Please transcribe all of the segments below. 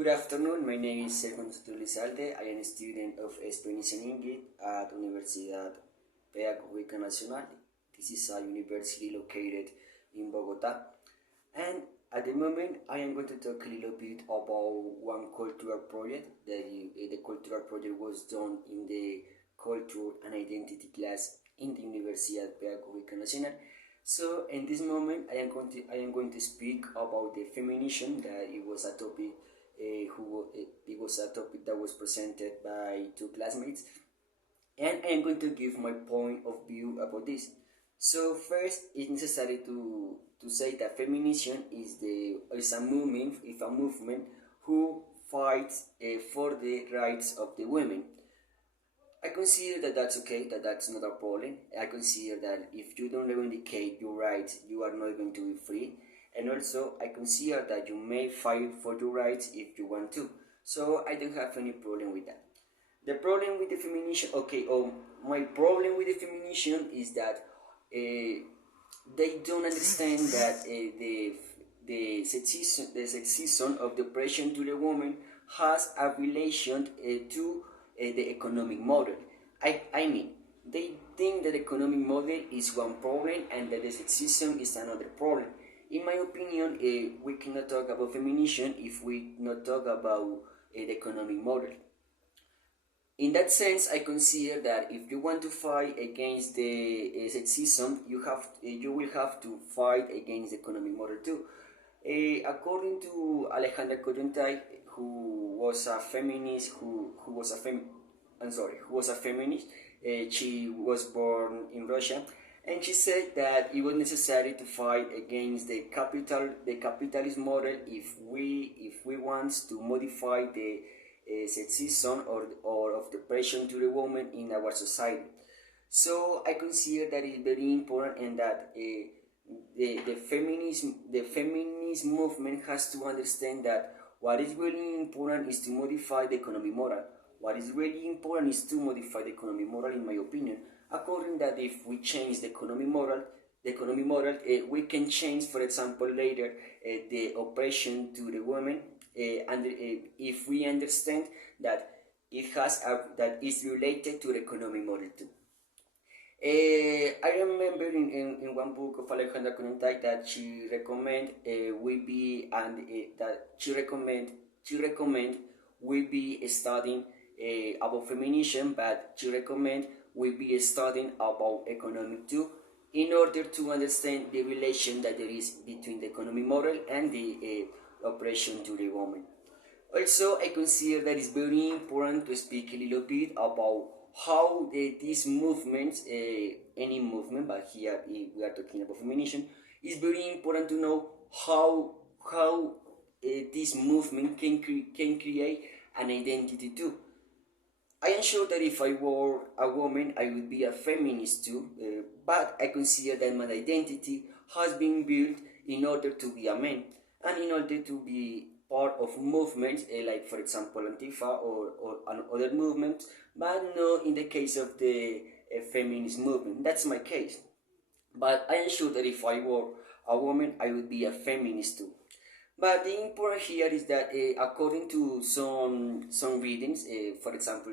Good afternoon, my name is Sergio Lizalde. I am a student of Spanish and English at Universidad Pedagógica Nacional. This is a university located in Bogota. And at the moment, I am going to talk a little bit about one cultural project. The cultural project was done in the Culture and Identity class in the Universidad Pedagógica Nacional. So in this moment, I am going to speak about the feminism. That it was a topic. It was a topic that was presented by two classmates, and I am going to give my point of view about this. So first, it's necessary to say that feminism is a movement who fights for the rights of the women. I consider that that's okay, that that's not a problem. I consider that if you don't reivindicate your rights, you are not going to be free. And also, I consider that you may fight for your rights if you want to. So I don't have any problem with that. The problem with the feminism, my problem with the feminism is that they don't understand that the sexism of the oppression to the woman has a relation to the economic model. I mean, they think that the economic model is one problem and that the sexism is another problem. In my opinion, we cannot talk about feminism if we not talk about the economic model. In that sense, I consider that if you want to fight against the sexism, you will have to fight against the economic model too. According to Alejandra Kollontai, who was a feminist, who was a feminist. She was born in Russia, and she said that it was necessary to fight against the capitalist model if we want to modify the sexism or of the pressure to the woman in our society. So I consider that it's very important, and that the feminist movement has to understand that what is really important is to modify the economic model. What is really important is to modify the economic model, in my opinion. According that, if we change the economic model, we can change, for example, later the oppression to the women, and if we understand that that is related to the economic model too. I remember in one book of Alejandra Kollontai that she recommend she recommend we be studying about feminism, but she recommend we be studying about economic too, in order to understand the relation that there is between the economic model and the oppression to the woman. Also, I consider that it's very important to speak a little bit about how these movements, any movement, but here we are talking about feminism, it's very important to know how this movement can create an identity too. I am sure that if I were a woman, I would be a feminist too, but I consider that my identity has been built in order to be a man, and in order to be part of movements like, for example, Antifa or other movements, but not in the case of the feminist movement. That's my case. But I am sure that if I were a woman, I would be a feminist too. But the important here is that according to some readings, for example,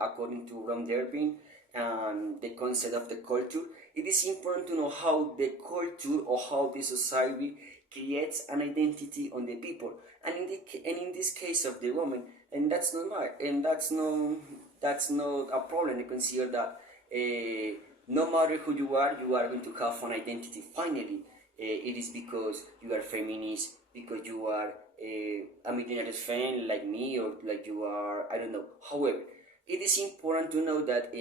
according to Ron Derpin and the concept of the culture, it is important to know how the culture or how the society creates an identity on the people, and in this case of the woman, and that's not right, and that's not a problem. I consider that no matter who you are going to have an identity finally. It is because you are feminist, because you are a Millionaires fan like me, or like you are, I don't know. However, it is important to know that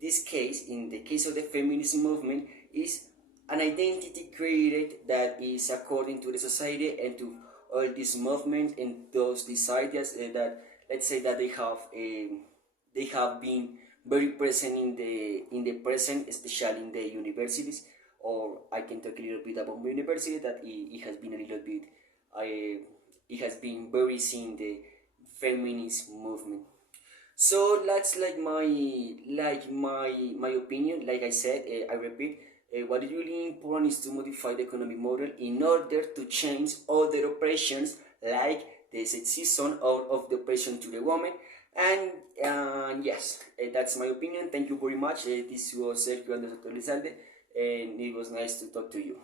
this case, in the case of the feminist movement, is an identity created that is according to the society and to all these movements and these ideas that, let's say, that they have been very present in the present, especially in the universities. Or I can talk a little bit about my university, that it has been a little bit, it has been very seen the feminist movement. So that's like my opinion. Like I said, I repeat, what is really important is to modify the economic model in order to change other oppressions like the sexism of the oppression to the woman. And yes, that's my opinion. Thank you very much. This was Sergio Andres Lizalde, and it was nice to talk to you.